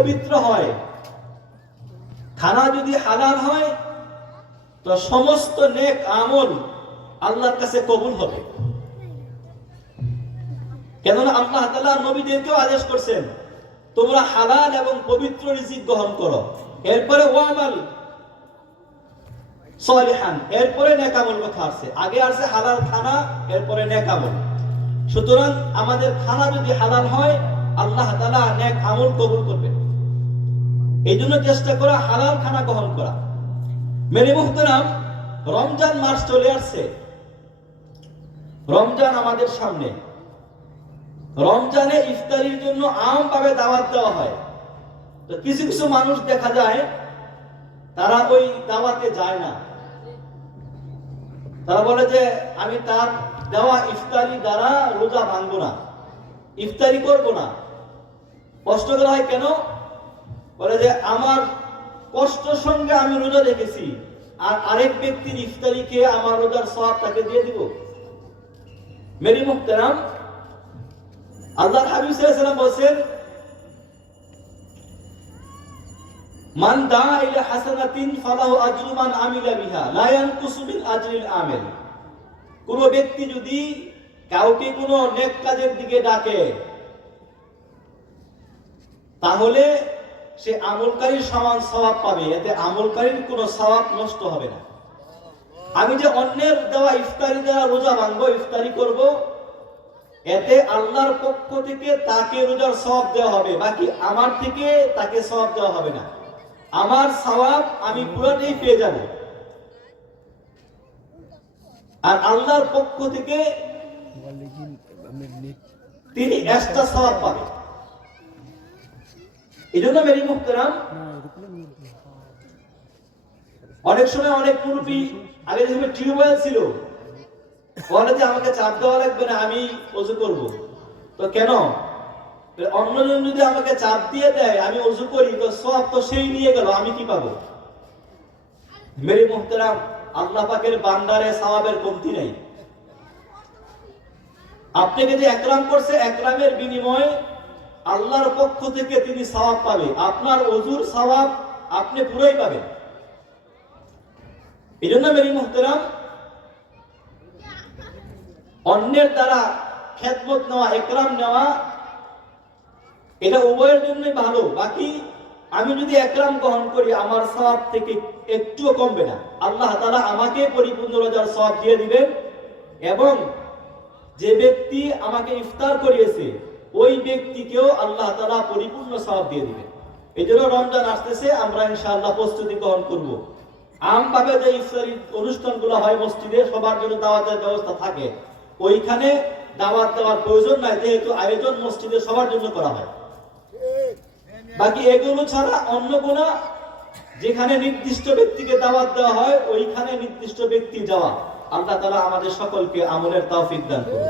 পবিত্র হয়, খানা যদি হালাল হয়, তো সমস্ত নেক আমল আল্লাহর কাছে কবুল হবে। কেননা আল্লাহ তাআলা নবীদেরকেও আদেশ করছেন, তোমরা হালাল এবং পবিত্র রিজিক গ্রহণ করো, এরপরে ওয়ামাল সলিহান, এরপরে নেক আমল কথা আসছে। আগে আসছে হালাল খানা, এরপরে নেক আমল। সুতরাং আমাদের খানা যদি হালাল হয়, আল্লাহ তাআলা নেক আমল কবুল করবেন। এই জন্য চেষ্টা করা হালাল খানা গ্রহণ করা। মেরে মুহতারাম, রমজান মাস চলে আসছে, রমজান আমাদের সামনে। রমজানে ইফতারির জন্য আমভাবে দাওয়াত দেওয়া হয়। তো কিছু কিছু মানুষ দেখা যায় তারা ওই দাওয়াতে যায় না। তারা বলে যে আমি তার দেওয়া ইফতারি দ্বারা রোজা ভাঙবো না, ইফতারি করব না। কষ্ট করা হয় কেন? বলে যে আমার কষ্টের সঙ্গে আমি রোজা রেখেছি, আর আরেক ব্যক্তির ইফতারি খেয়ে আমার রোজার সওয়াব তাকে দিয়ে দিব। মেরে মুহতারাম, আল্লাহর হাবিব সাল্লাল্লাহু আলাইহি ওয়াসাল্লাম বলেন, মান দা ইলা হাসানাতিন ফালাহু আজরু মান আমিলা বিহা লা ইয়ানকুসু মিন আজরিল আমিল। কোন ব্যক্তি যদি কাউকে কোনো নেক কাজের দিকে ডাকে, তাহলে সে আমলকারীর সমান সওয়াব পাবে, এতে আমলকারীর কোনো সওয়াব নষ্ট হবে না। আমি যে অন্যের দেওয়া ইফতারি দ্বারা রোজা ভাঙবো, ইফতারি করব, এতে আল্লাহর পক্ষ থেকে তাকে রোজার সওয়াব দেওয়া হবে, বাকি আমার থেকে তাকে সওয়াব দেওয়া হবে না। আমার সওয়াব আমি পুরোটাই পেয়ে যাব, আর আল্লাহর পক্ষ থেকে তিনি এক্সট্রা সওয়াব পাবে। এই জন্য মেরি মুহতারাম, অনেক সময় অনেক মুরব্বী, আগে যেমন টিউবওয়েল ছিল, বলে যে আমাকে চাপ দেওয়া লাগবে না, আমি ওযু করব। তো কেন? অন্যজন যদি আমাকে চাপ দিয়ে দেয়, আমি ওযু করি, তো সওয়াব তো সেই নিয়ে গেল, আমি কি পাবো? মেরি মুহতারাম, আল্লাহ পাকের বান্দারে সওয়াবের কমতি নেই। আপনাকে যে একরাম করছে, একরামের বিনিময়ে আল্লাহর পক্ষ থেকে তিনি সওয়াব পাবে। আপনার ওযুর সওয়াব আপনি পুরোই পাবেন। এই জন্য মেরি মুহতারাম, অন্যের দ্বারা খেদমত নেওয়া, একরাম নেওয়া, এটা উভয়ের জন্যই ভালো। বাকি আমি যদি একরাম গ্রহণ করি, আমার সওয়াব থেকে একটুও কমবে না। আল্লাহ তাআলা আমাকে পরিপূর্ণ রোজার সওয়াব দিয়ে দিবেন, এবং যে ব্যক্তি আমাকে ইফতার করিয়েছে, ওই ব্যক্তিকেও আল্লাহ তাআলা পরিপূর্ণ সওয়াব দিয়ে দিবেন। এই জন্য রমজান আসতেছে, আমরা ইনশাআল্লাহ প্রস্তুতি গ্রহণ করব। আমভাবে যে ইফতারি অনুষ্ঠানগুলো হয় মসজিদে, সবার জন্য দাওয়াতের ব্যবস্থা থাকে, ওইখানে দাওয়াত দেওয়ার প্রয়োজন নাই, যেহেতু আয়োজন মসজিদে সবার জন্য করা হয়। বাকি এগুলো ছাড়া অন্য কোনো, যেখানে নির্দিষ্ট ব্যক্তিকে দাওয়াত দেওয়া হয়, ওইখানে নির্দিষ্ট ব্যক্তি যাওয়া। আল্লাহ তাআলা আমাদের সকলকে আমলের তৌফিক দান করুন।